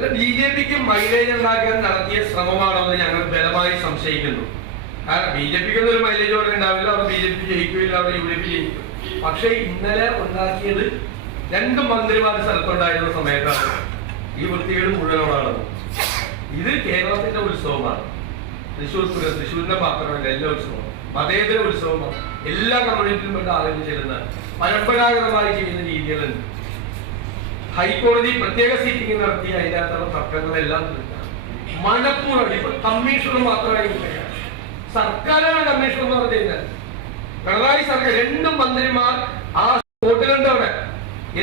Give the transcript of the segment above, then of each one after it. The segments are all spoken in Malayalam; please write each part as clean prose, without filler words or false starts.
ബിജെപിക്ക് മൈലേജ് ഉണ്ടാക്കാൻ നടത്തിയ ശ്രമമാണോ എന്ന് ഞങ്ങൾ ബലമായി സംശയിക്കുന്നു. കാരണം ബിജെപിക്ക് ഒരു മൈലേജ് അവിടെ ഉണ്ടാവില്ല, അവർ ബിജെപി ജയിക്കുകയില്ല, അവർ UDP ജയിക്കും. പക്ഷെ ഇന്നലെ ഉണ്ടാക്കിയത് 2 മന്ത്രിമാർ സ്ഥലത്തുണ്ടായിരുന്ന സമയത്താണ് ഈ വൃത്തികേട് മുഴുവനോടാണ്. ഇത് കേരളത്തിന്റെ ഉത്സവമാണ്. തൃശ്ശൂരിന്റെ മാത്രമല്ല, എല്ലാ ഉത്സവവും മതേതര ഉത്സവമാണ്. എല്ലാ കമ്മ്യൂണിറ്റിയിലും പെട്ട ആളുകൾ ചെല്ലുന്ന പരമ്പരാഗതമായി ചെയ്യുന്ന രീതികളുണ്ട്. ഹൈക്കോടതി പ്രത്യേക സീറ്റിംഗ് നടത്തി അതിന്റെ അകത്തുള്ള തർക്കങ്ങളെല്ലാം തീർക്കാം. മനപ്പൂർവ്വം ഇപ്പൊ കമ്മീഷണർ മാത്രമായി സർക്കാരാണ് കമ്മീഷണർ എന്ന് പറഞ്ഞു കഴിഞ്ഞാൽ പിണറായി സർക്കാർ 2 മന്ത്രിമാർ ആ സ്പോട്ടിലുണ്ട് അവിടെ.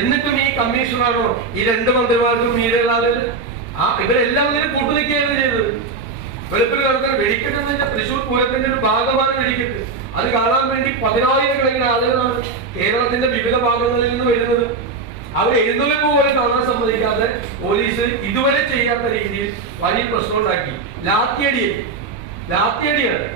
എന്നിട്ടും ഈ കമ്മീഷണറാണോ ഈ 2 മന്ത്രിമാർക്കും മീരെല്ലാതെ ഇവരെല്ലാം ഇതിനെ കൂട്ടുനിൽക്കുകയാണ് ചെയ്തത്. വെളുപ്പിൽ നടത്താൻ വെടിക്കെട്ടെന്ന് വെച്ചാൽ തൃശ്ശൂർ പൂരത്തിന്റെ ഒരു ഭാഗമാണ് വെടിക്കെട്ട്. അത് കാണാൻ വേണ്ടി 10,000-കണക്കിന് ആളുകളാണ് കേരളത്തിന്റെ വിവിധ ഭാഗങ്ങളിൽ നിന്ന് വരുന്നത്. അവർ എഴുന്നള്ളിപ്പ് പോലും കാണാൻ സമ്മതിക്കാതെ പോലീസ് ഇതുവരെ ചെയ്യാത്ത രീതിയിൽ വലിയ പ്രശ്നം ഉണ്ടാക്കി. ലാത്തിയടിയാണ്.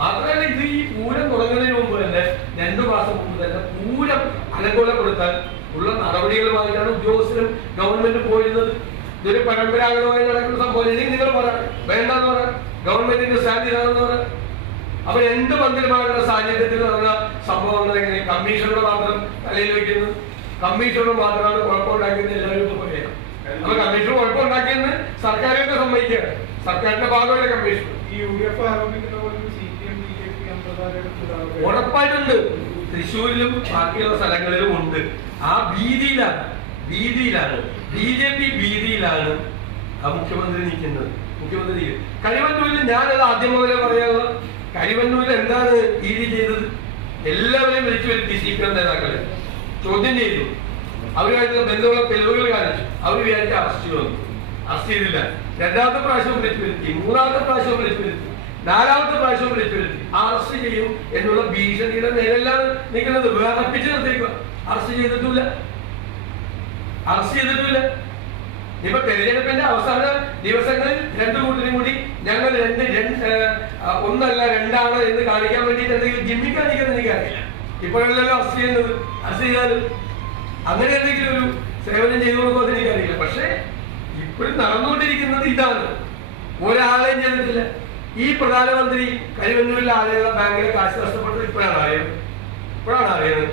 മാത്രമല്ല, ഇത് ഈ പൂരം തുടങ്ങുന്നതിന് മുമ്പ് തന്നെ 2 മാസം മുമ്പ് തന്നെ പൂരം അലങ്കോലപ്പെടുത്താൻ ഉള്ള നടപടികളുമായിട്ടാണ് ഉദ്യോഗസ്ഥരും ഗവൺമെന്റും പോയിരുന്നത്. ഇതൊരു പരമ്പരാഗതമായി നടക്കുന്ന സംഭവം. ഇനി നിങ്ങൾ പറയാം, വേണ്ടെന്ന് പറയാം, ഗവൺമെന്റിന്റെ സ്റ്റാൻഡ് ഇതാണെന്ന് പറയാം. അപ്പൊ 2 മന്ത്രിമാരുടെ സാന്നിധ്യത്തിൽ നടന്ന സംഭവങ്ങൾ എങ്ങനെ കമ്മീഷണറുടെ മാത്രം തലയിൽ വെക്കുന്നത്? കമ്മീഷണർ മാത്രമാണ് കുഴപ്പമുണ്ടാക്കിയെന്ന് എല്ലാവരും പറയാം. അപ്പൊ കമ്മീഷണർ കുഴപ്പമുണ്ടാക്കിയെന്ന് സർക്കാരൊക്കെ സമ്മതിക്കുകയാണ്. സർക്കാരിന്റെ ഭാഗമല്ലേ കമ്മീഷൻ. ഉറപ്പായിട്ടുണ്ട്. തൃശ്ശൂരിലും ബാക്കിയുള്ള സ്ഥലങ്ങളിലും ഉണ്ട്. ആ ഭീതിയിലാണ് BJP ഭീതിയിലാണ് ആ മുഖ്യമന്ത്രി നിൽക്കുന്നത്. മുഖ്യമന്ത്രി കരിവന്നൂരിൽ ഞാനത് ആദ്യം മുതലേ പറയാനുള്ള കരിവന്നൂരിൽ എന്താണ് ED ചെയ്തത്? എല്ലാവരെയും വിളിച്ചു വരുത്തി CPM നേതാക്കളെ ചോദ്യം ചെയ്തു. അവരുമായിട്ടുള്ള ബന്ധമുള്ള തെളിവുകൾ കാണിച്ചു. അവർ വിചാരിച്ച് അറസ്റ്റ് വന്നു. അറസ്റ്റ് ചെയ്തില്ല. 2ാമത്തെ പ്രാവശ്യം വിളിച്ചു വരുത്തി, 3ാമത്തെ പ്രാവശ്യം വിളിച്ചു വരുത്തി, 4ാമത്തെ പ്രാവശ്യം വിളിച്ചു വരുത്തി. അറസ്റ്റ് ചെയ്യും എന്നുള്ള ഭീഷണിയുടെ നേരെല്ലാം നിൽക്കുന്നത്. വേർപ്പിച്ച് നിർത്തിക്കുക. അറസ്റ്റ് ചെയ്തിട്ടില്ല. ഇപ്പൊ തെരഞ്ഞെടുപ്പിന്റെ അവസാന ദിവസങ്ങളിൽ 2 കൂട്ടരും കൂടി ഞങ്ങൾ 1 അല്ല 2 എന്ന് കാണിക്കാൻ വേണ്ടിയിട്ട് എന്തെങ്കിലും ജിമ്മി കാണിക്കുന്നത് എനിക്കറിയില്ല. ഇപ്പോഴല്ലോ അറസ്റ്റ് ചെയ്യുന്നത്. അറസ്റ്റ് ചെയ്താലും അങ്ങനെ എന്തെങ്കിലും ഒരു സേവനം ചെയ്തു കൊടുക്കുമെന്ന് എനിക്കറിയില്ല. പക്ഷെ ഇപ്പോഴും നടന്നുകൊണ്ടിരിക്കുന്നത് ഇതാണ്. ഒരാളെയും ചെയ്തിട്ടില്ല. ഈ പ്രധാനമന്ത്രി കരിവന്നൂരിലെ ആളുകളെ ബാങ്കിലെ കാശ് നഷ്ടപ്പെട്ടത് ഇപ്പോഴാണ് അറിയുന്നത്.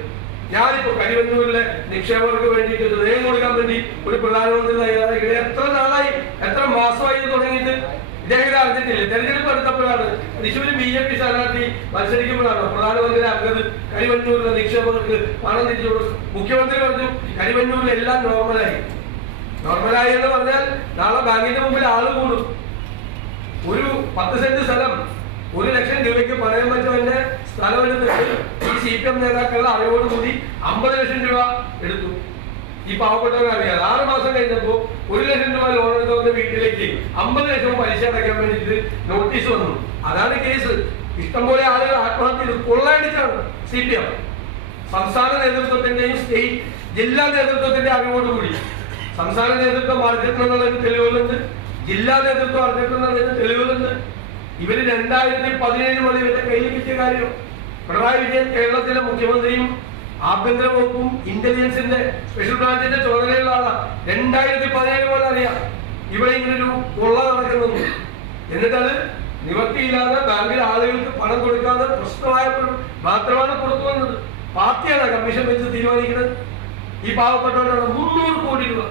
ഞാനിപ്പോ കരിവന്നൂരിലെ നിക്ഷേപകർക്ക് വേണ്ടിയിട്ട് ഹൃദയം കൊടുക്കാൻ വേണ്ടി ഒരു പ്രധാനമന്ത്രി തയ്യാറായി. എത്ര നാളായി, എത്ര മാസമായി തുടങ്ങിയിട്ട് ഇദ്ദേഹത്തെ അറിഞ്ഞിട്ടില്ല. തെരഞ്ഞെടുപ്പ് എടുത്തപ്പോഴാണ് തൃശ്ശൂര് BJP സ്ഥാനാർത്ഥി മത്സരിക്കുമ്പോഴാണ് പ്രധാനമന്ത്രി അറിഞ്ഞത് കരിവന്നൂരിലെ നിക്ഷേപകർക്ക് പണം തിരിച്ചു കൊടുക്കും. മുഖ്യമന്ത്രി പറഞ്ഞു കരിവന്നൂരിലെല്ലാം നോർമലായി എന്ന് പറഞ്ഞാൽ നാളെ ബാങ്കിന്റെ മുമ്പിൽ ആള് കൂടും. ഒരു 10 സെന്റ് സ്ഥലം 1 ലക്ഷം രൂപയ്ക്ക് പണയം വെച്ചവന്റെ സ്ഥലം എടുത്തിട്ട് ഈ CPM നേതാക്കളുടെ അറിവോടുകൂടി 50 ലക്ഷം രൂപ എടുത്തു. ഈ പാവപ്പെട്ടവരറിയാതെ 6 മാസം കഴിഞ്ഞപ്പോ 1 ലക്ഷം രൂപ ലോൺ എടുത്തവന്റെ വീട്ടിലേക്ക് 50 ലക്ഷം പലിശ അടയ്ക്കാൻ വേണ്ടിയിട്ട് നോട്ടീസ് വന്നു. അതാണ് കേസ്. ഇഷ്ടംപോലെ ആളുകൾ ആത്മഹത്യ ചെയ്തു. കൊള്ളയടിച്ചാണ് CPM. സംസ്ഥാന നേതൃത്വത്തിന്റെയും ജില്ലാ നേതൃത്വത്തിന്റെ അറിവോടുകൂടി സംസ്ഥാന നേതൃത്വം അറിഞ്ഞിട്ടുണ്ടെന്നതിന് തെളിവുകളുണ്ട്. ജില്ലാ നേതൃത്വം അറിഞ്ഞിട്ടുണ്ടെന്നതിന് തെളിവുകളുണ്ട്. ഇവര് 2017 മുതൽ ഇവരുടെ കയ്യിൽ കിട്ടിയ കാര്യം. പിണറായി വിജയൻ കേരളത്തിലെ മുഖ്യമന്ത്രിയും ആഭ്യന്തര വകുപ്പും ഇന്റലിജൻസിന്റെ സ്പെഷ്യൽ ബ്രാഞ്ചിന്റെ ചുമതലയുള്ള ആളാണ്. 2017 പോലെ അറിയാം ഇവിടെ ഇങ്ങനൊരു കൊള്ള നടക്കുന്നു. എന്നിട്ടത് നിവർത്തിയില്ലാതെ ബാങ്കിലെ ആളുകൾക്ക് പണം കൊടുക്കാതെ പ്രശ്നമായപ്പോഴും മാത്രമാണ് പുറത്തു വന്നത്. പാർട്ടിയാണ് കമ്മീഷൻ വെച്ച് തീരുമാനിക്കുന്നത്. ഈ പാവപ്പെട്ടവരാണ് 300 കോടി രൂപ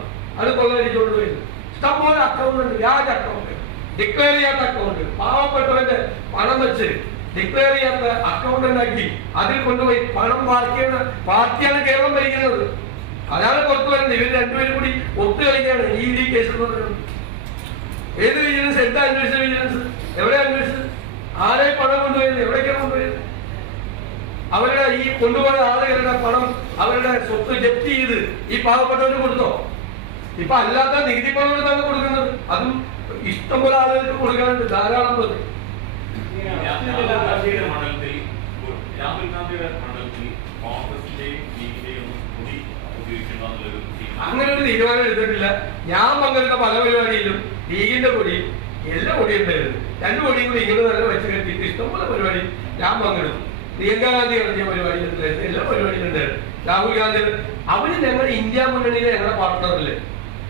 അത് കൊള്ളയടിച്ചുകൊണ്ട് വരുന്നത്. ഇഷ്ടംപോലെ അക്കൗണ്ട് ഉണ്ട്, വ്യാജ അക്കൗണ്ട്, ഡിക്ലെയർ ചെയ്യാത്ത അക്കൗണ്ട്. പാവപ്പെട്ടവന്റെ പണം വെച്ച് ഡിക്ലെയർ ചെയ്യാത്ത അക്കൗണ്ട് ഉണ്ടാക്കി അതിൽ കൊണ്ടുപോയി പണം പാർട്ടിയാണ് കേരളം ഭരിക്കുന്നത്. അതാണ് പുറത്തു വരുന്നത്. ഇവർ 2 പേരും കൂടി ഒത്തു കളിക്കുകയാണ് ED കേസ് എന്ന് പറയുന്നത്. ഏത് വിജിലൻസ്? എന്താ അന്വേഷിച്ച വിജിലൻസ്? എവിടെ അന്വേഷിച്ചത്? ആരെ പണം കൊണ്ടുപോയത്? എവിടേക്കാണ് കൊണ്ടുപോയത്? അവരുടെ ഈ കൊണ്ടുപോയ ആളുകളുടെ പണം, അവരുടെ സ്വത്ത് ജപ്തി ചെയ്ത് ഈ പാവപ്പെട്ടവന് കൊടുത്തോ? ഇപ്പൊ അല്ലാത്ത നികുതി പണം എടുത്താണ് കൊടുക്കുന്നത്. അതും ഇഷ്ടംപോലെ ആളുകൾക്ക് കൊടുക്കാനുണ്ട്, ധാരാളം പേര്. അങ്ങനെ ഒരു തീരുമാനം എടുത്തിട്ടില്ല. ഞാൻ പങ്കെടുത്ത പല പരിപാടിയിലും ലീഗിന്റെ കൊടി, എല്ലാ കൊടിയും തരുന്നത് 2 കൊടിയും കൂടി ഇങ്ങനെ നല്ല വെച്ച് കെട്ടിയിട്ട് ഇഷ്ടംപോലെ പരിപാടി ഞാൻ പങ്കെടുത്തു. പ്രിയങ്ക ഗാന്ധി നടത്തിയ പരിപാടിയിലുണ്ടായിരുന്നു, എല്ലാ പരിപാടിയിലും ഉണ്ടായിരുന്നു. രാഹുൽ ഗാന്ധി അവര് ഞങ്ങളുടെ ഇന്ത്യ മുന്നണിയിലെ ഞങ്ങളുടെ പാർട്ട്ണറില്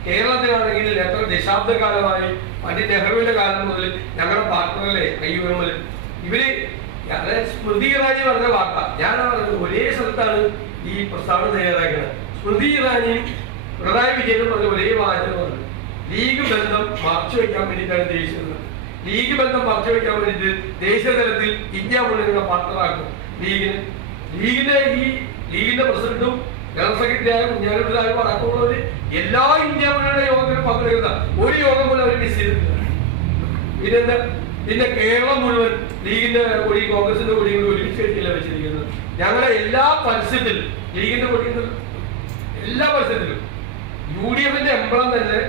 കേരളത്തിലാണെങ്കിൽ എത്ര ദശാബ്ദകാലമായി പണ്ഡിറ്റ് നെഹ്റുവിന്റെ കാലം മുതൽ ഞങ്ങളുടെ പാർട്ട്ണറല്ലേ IUML ഇവര് സ്മൃതി ഇറാനി പറഞ്ഞ വാർത്ത ഞാനാ പറഞ്ഞത് ഒരേ സ്ഥലത്താണ് ഈ പ്രസ്താവന തയ്യാറാക്കുന്നത്. സ്മൃതി ഇറാനിയും പിണറായി വിജയനും പറഞ്ഞ ഒരേ വാചകം പറഞ്ഞു, ലീഗ് ബന്ധം മറച്ചു വെക്കാൻ വേണ്ടിയിട്ടാണ് ദേശീയ ലീഗ് ബന്ധം മറച്ചു വെക്കാൻ വേണ്ടിയിട്ട് ദേശീയ തലത്തിൽ ഇന്ത്യ മുന്നണിയുടെ പാർട്ണറാക്കും ലീഗിന്റെ പ്രസിഡന്റും ജനറൽ സെക്രട്ടറിയായ കുഞ്ഞാലിക്കുട്ടിയായ അടക്കമുള്ളവര് എല്ലാ ഇന്ത്യ മുന്നണിയുടെ യോഗത്തിലും പങ്കെടുക്കുന്ന ഒരു യോഗം പോലും അവർ മിസ് ചെയ്തിട്ടില്ല. പിന്നെ കേരളം മുഴുവൻ ലീഗിന്റെ കൊടി കോൺഗ്രസിന്റെ കൊടിയും കൂടി ഒരുമിച്ച് കെട്ടിയില്ല വെച്ചിരിക്കുന്നത്. ഞങ്ങളുടെ എല്ലാ പരസ്യത്തിലും ലീഗിന്റെ കൊടിയും എല്ലാ പരസ്യത്തിലും UDFന്റെ എംബ്ലം തന്നെ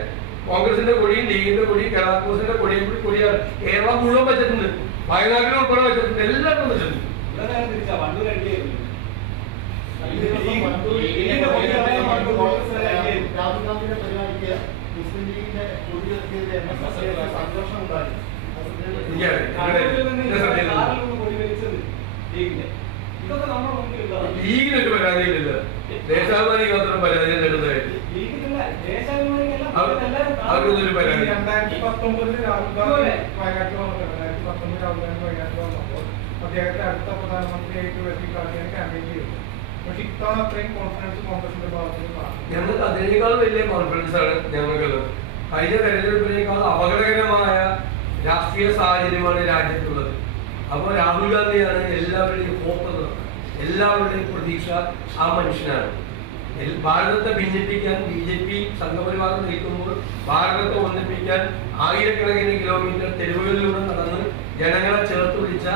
കോൺഗ്രസിന്റെ കൊടിയും ലീഗിന്റെ കൊടിയും കേരള കോൺഗ്രസിന്റെ കൊടിയും കൂടി കൊടിയാണ് കേരളം മുഴുവൻ വെച്ചിട്ടുണ്ട്. വയനാട്ടിൽ ഉൾപ്പെടെ വെച്ചിട്ടുണ്ട്. എല്ലാവരും വെച്ചിട്ടുണ്ട്. ലീഗിനൊരു പരാതിയില്ല, ദേശാഭിമാനി മാത്രം പരാതി നേടുന്നതായിട്ട് അവർക്കൊരു പരാതി. 2019 രാഹുൽ ഗാന്ധി വയനാട്ടിൽ വന്നപ്പോൾ അദ്ദേഹത്തെ അടുത്ത പ്രധാനമന്ത്രിയായിട്ട് വെട്ടിക്കാട്ടിയാണ് ക്യാമ്പയിൻ ചെയ്തത്. പക്ഷെ ഇത്തവണ അത്രയും കോൺഫിഡൻസ് കോൺഗ്രസിന്റെ ഭാഗത്ത് ഞങ്ങൾക്ക് അതിനേക്കാൾ വലിയ കോൺഫിഡൻസ് ആണ് ഞങ്ങൾക്കുള്ളത്. കഴിഞ്ഞ തെരഞ്ഞെടുപ്പിനേക്കാൾ അപകടകരമായ രാഷ്ട്രീയ സാഹചര്യമാണ് രാജ്യത്തുള്ളത്. അപ്പോൾ രാഹുൽ ഗാന്ധിയാണ് എല്ലാവരുടെയും ഹോപ്പ്, എല്ലാവരുടെയും പ്രതീക്ഷ ആ മനുഷ്യനാണ്. ഭാരതത്തെ ഭിന്നിപ്പിക്കാൻ BJP സംഘപരിവാരം നിൽക്കുമ്പോൾ ഭാരതത്തെ ഒന്നിപ്പിക്കാൻ ആയിരക്കണക്കിന് കിലോമീറ്റർ തെരുവുകളിലൂടെ നടന്ന് ജനങ്ങളെ ചേർത്ത് പിടിച്ച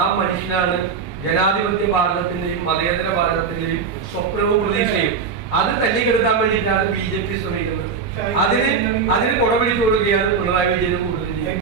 ആ മനുഷ്യനാണ് ജനാധിപത്യ ഭാരതത്തിന്റെയും മതേതര ഭാരതത്തിന്റെയും സ്വപ്നവും പ്രതീക്ഷയും. അത് തല്ലിക്കെടുക്കാൻ വേണ്ടിയിട്ടാണ് BJP ശ്രമിക്കുന്നത്. അതിന് കുടപിടിച്ചു കൊടുക്കുകയാണ് പിണറായി വിജയനും കൂടുതൽ.